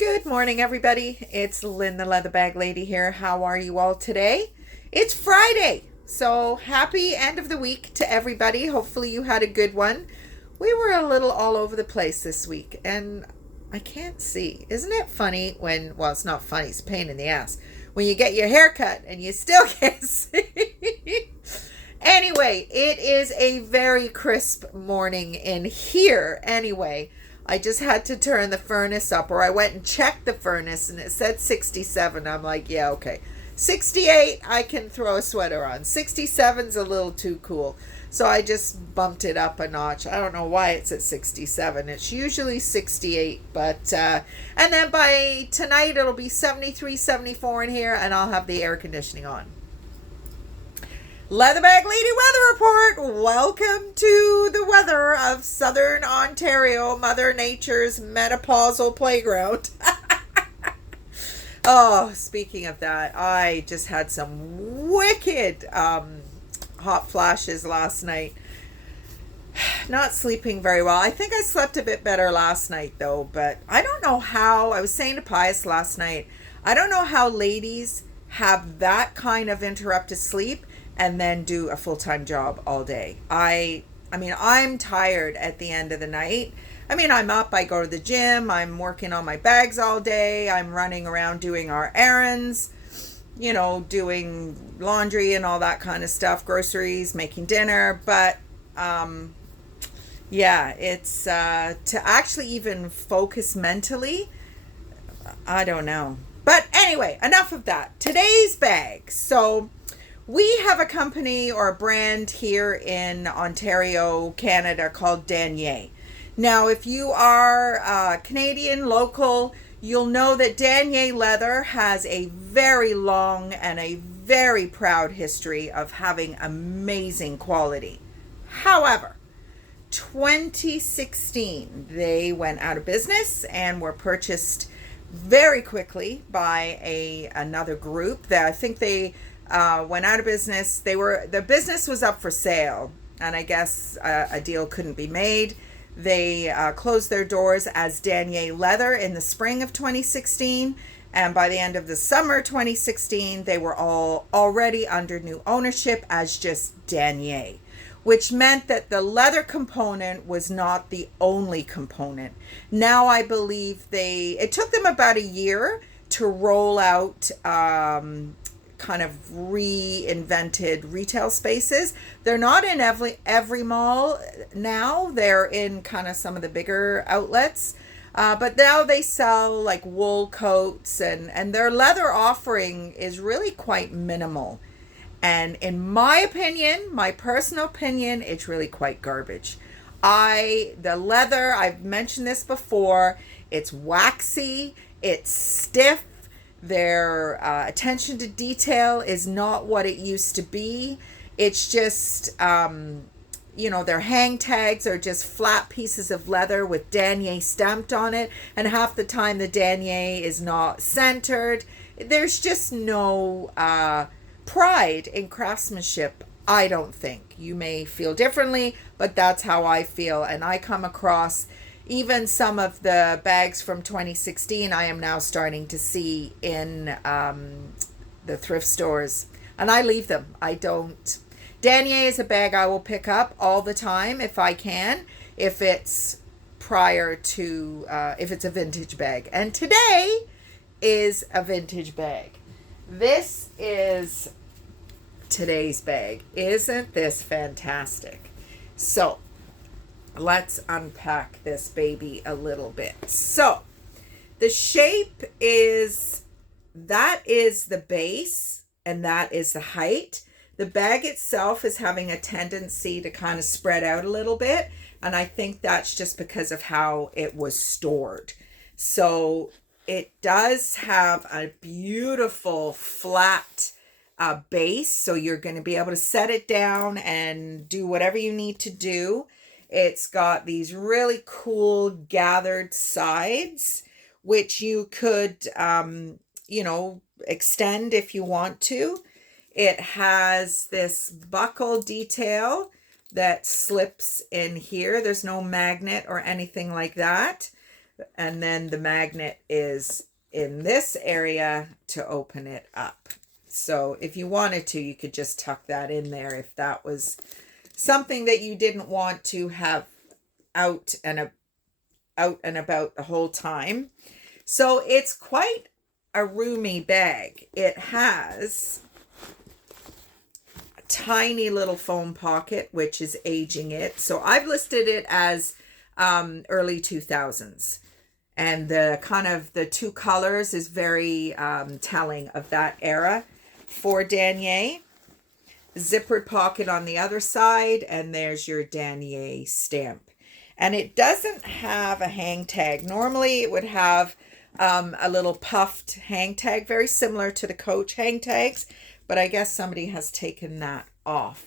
Good morning, everybody. It's Lynn, the leather bag lady here. How are you all today? It's Friday, so happy end of the week to everybody. Hopefully, you had a good one. We were a little all over the place this week, and I can't see. Isn't it funny when, well, it's not funny, it's a pain in the ass, when you get your hair cut and you still can't see? Anyway, it is a very crisp morning in here. Anyway, I just had to turn the furnace up, or I went and checked the furnace and it said 67. I'm like, yeah, okay. 68, I can throw a sweater on. 67's a little too cool. So I just bumped it up a notch. I don't know why it's at 67. It's usually 68, but, and then by tonight it'll be 73, 74 in here, and I'll have the air conditioning on. Leatherbag Lady Weather Report. Welcome to the weather of Southern Ontario, Mother Nature's menopausal playground. Oh, speaking of that, I just had some wicked hot flashes last night. Not sleeping very well. I think I slept a bit better last night though, but I don't know how. I was saying to Pius last night, I don't know how ladies have that kind of interrupted sleep and then do a full-time job all day. I mean, I'm tired at the end of the night. I mean, I'm up, I go to the gym, I'm working on my bags all day, I'm running around doing our errands, you know, doing laundry and all that kind of stuff, groceries, making dinner. But yeah, it's to actually even focus mentally, I don't know. But anyway, enough of that. Today's bag. So we have a company or a brand here in Ontario, Canada called Danier. Now, if you are Canadian, local, you'll know that Danier Leather has a very long and a very proud history of having amazing quality. However, 2016, they went out of business and were purchased very quickly by another group that I think they went out of business. The business was up for sale, and I guess a deal couldn't be made. They closed their doors as Danier Leather in the spring of 2016, and by the end of the summer 2016, they were all already under new ownership as just Danier, which meant that the leather component was not the only component. Now I believe it took them about a year to roll out kind of reinvented retail spaces. They're not in every mall now. They're in kind of some of the bigger outlets. But now they sell like wool coats, and their leather offering is really quite minimal. And in my opinion, my personal opinion, it's really quite garbage. The leather, I've mentioned this before, it's waxy, it's stiff. Their attention to detail is not what it used to be. It's just, their hang tags are just flat pieces of leather with Danier stamped on it. And half the time the Danier is not centered. There's just no pride in craftsmanship, I don't think. You may feel differently, but that's how I feel. And I come across even some of the bags from 2016 I am now starting to see in the thrift stores. And I leave them. I don't. Danier is a bag I will pick up all the time if I can, if it's if it's a vintage bag. And today is a vintage bag. This is today's bag. Isn't this fantastic? So let's unpack this baby a little bit. So the shape that is the base and that is the height. The bag itself is having a tendency to kind of spread out a little bit, and I think that's just because of how it was stored. So it does have a beautiful flat base, so you're going to be able to set it down and do whatever you need to do. It's got these really cool gathered sides, which you could, extend if you want to. It has this buckle detail that slips in here. There's no magnet or anything like that. And then the magnet is in this area to open it up. So if you wanted to, you could just tuck that in there if that was something that you didn't want to have out and about the whole time. So it's quite a roomy bag. It has a tiny little foam pocket, which is aging it. So I've listed it as early 2000s. And the kind of the two colors is very telling of that era for Danier. Zippered pocket on the other side, and there's your Danier stamp. And it doesn't have a hang tag. Normally it would have a little puffed hang tag, very similar to the Coach hang tags, but I guess somebody has taken that off.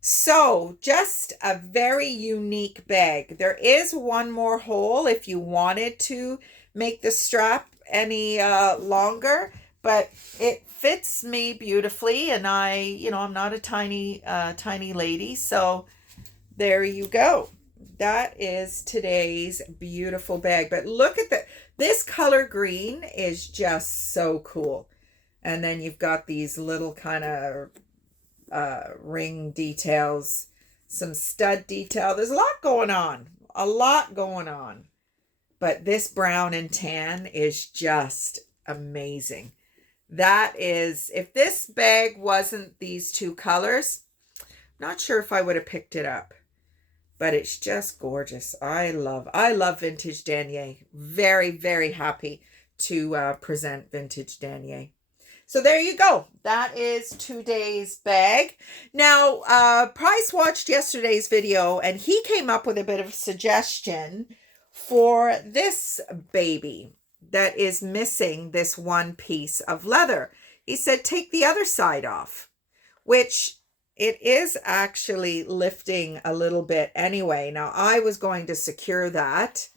So just a very unique bag. There is one more hole if you wanted to make the strap any longer, but it fits me beautifully, and I'm not a tiny lady, so there you go. That is today's beautiful bag. But look at this color green is just so cool. And then you've got these little kind of ring details, some stud detail. There's a lot going on. But this brown and tan is just amazing. That is, if this bag wasn't these two colors, not sure if I would have picked it up. But it's just gorgeous. I love vintage Danier. Very, very happy to present vintage Danier. So there you go. That is today's bag. Now, Price watched yesterday's video, and he came up with a bit of a suggestion for this baby that is missing this one piece of leather. He said, take the other side off, which it is actually lifting a little bit anyway. Now, I was going to secure that,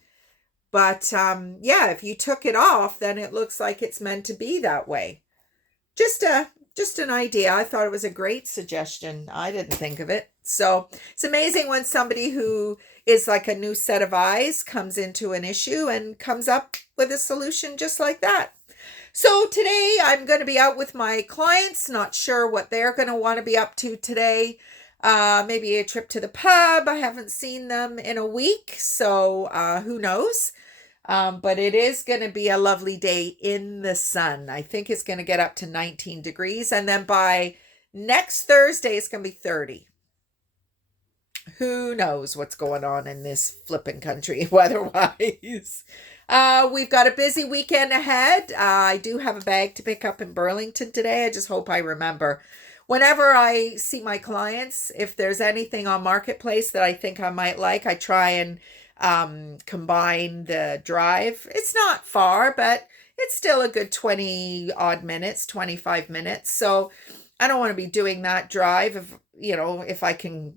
but yeah, if you took it off, then it looks like it's meant to be that way. Just an idea. I thought it was a great suggestion. I didn't think of it. So it's amazing when somebody who is like a new set of eyes comes into an issue and comes up with a solution just like that. So today I'm going to be out with my clients, not sure what they're going to want to be up to today. Maybe a trip to the pub. I haven't seen them in a week, so who knows? But it is going to be a lovely day in the sun. I think it's going to get up to 19 degrees. And then by next Thursday, it's going to be 30. Who knows what's going on in this flipping country weather-wise. We've got a busy weekend ahead. I do have a bag to pick up in Burlington today. I just hope I remember. Whenever I see my clients, if there's anything on Marketplace that I think I might like, I try and combine the drive. It's not far, but it's still a good 20 odd minutes, 25 minutes. So I don't want to be doing that drive if I can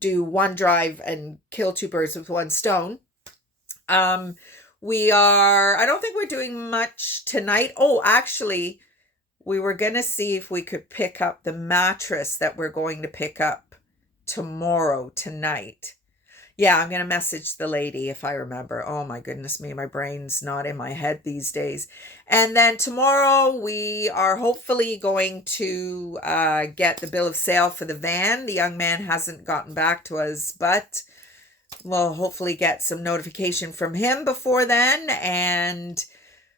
do one drive and kill two birds with one stone. I don't think we're doing much tonight. Oh, actually, we were going to see if we could pick up the mattress that we're going to pick up tonight. Yeah, I'm going to message the lady if I remember. Oh my goodness me, my brain's not in my head these days. And then tomorrow we are hopefully going to get the bill of sale for the van. The young man hasn't gotten back to us, but we'll hopefully get some notification from him before then. And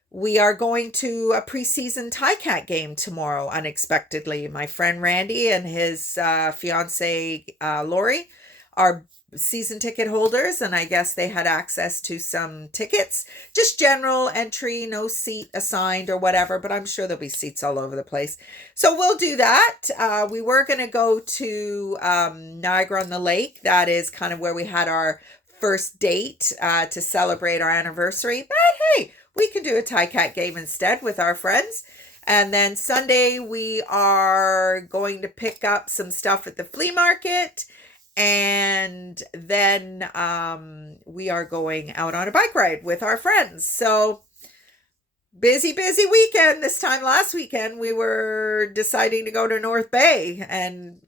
we are going to a preseason Tie-Cat game tomorrow, unexpectedly. My friend Randy and his fiance Lori are season ticket holders, and I guess they had access to some tickets, just general entry, no seat assigned or whatever, but I'm sure there'll be seats all over the place. So we'll do that. We were going to go to Niagara-on-the-Lake. That is kind of where we had our first date to celebrate our anniversary, but hey, we can do a Tie-Cat game instead with our friends. And then Sunday we are going to pick up some stuff at the flea market. And then we are going out on a bike ride with our friends. So busy weekend. This time last weekend, we were deciding to go to North Bay. And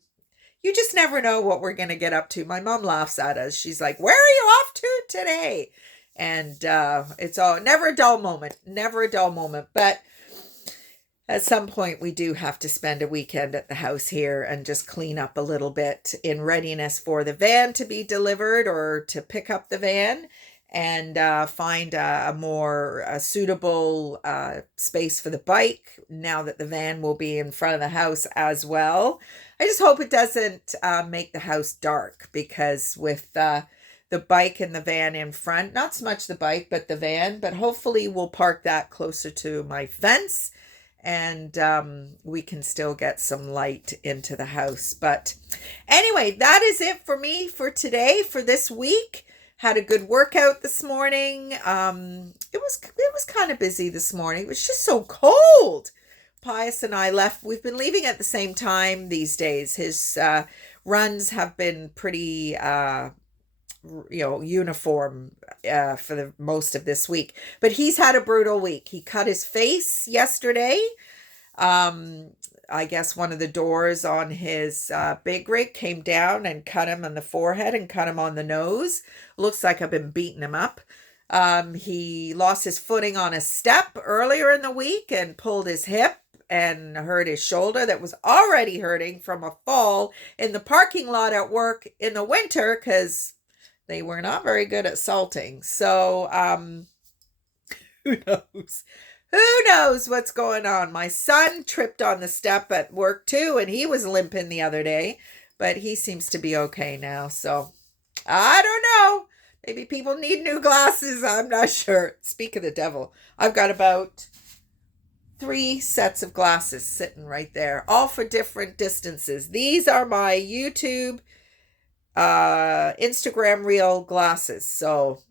you just never know what we're going to get up to. My mom laughs at us. She's like, where are you off to today? And it's all never a dull moment, never a dull moment. But at some point, we do have to spend a weekend at the house here and just clean up a little bit in readiness for the van to be delivered or to pick up the van and find a more suitable space for the bike now that the van will be in front of the house as well. I just hope it doesn't make the house dark, because with the bike and the van in front, not so much the bike, but the van, but hopefully we'll park that closer to my fence and we can still get some light into the house. But anyway, that is it for me for today, for this week. Had a good workout this morning. It was kind of busy this morning. It was just so cold. Pius and I left. We've been leaving at the same time these days. His runs have been pretty uniform for the most of this week, but he's had a brutal week. He cut his face yesterday. I guess one of the doors on his big rig came down and cut him on the forehead and cut him on the nose. Looks like I've been beating him up. He lost his footing on a step earlier in the week and pulled his hip and hurt his shoulder that was already hurting from a fall in the parking lot at work in the winter, because they were not very good at salting. So, who knows? Who knows what's going on? My son tripped on the step at work too, and he was limping the other day, but he seems to be okay now. So, I don't know. Maybe people need new glasses. I'm not sure. Speak of the devil, I've got about 3 sets of glasses sitting right there, all for different distances. These are my YouTube Instagram reel glasses, so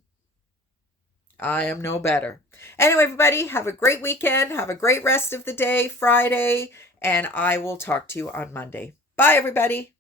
I am no better. Anyway, everybody, have a great weekend, have a great rest of the day, Friday, and I will talk to you on Monday. Bye, everybody.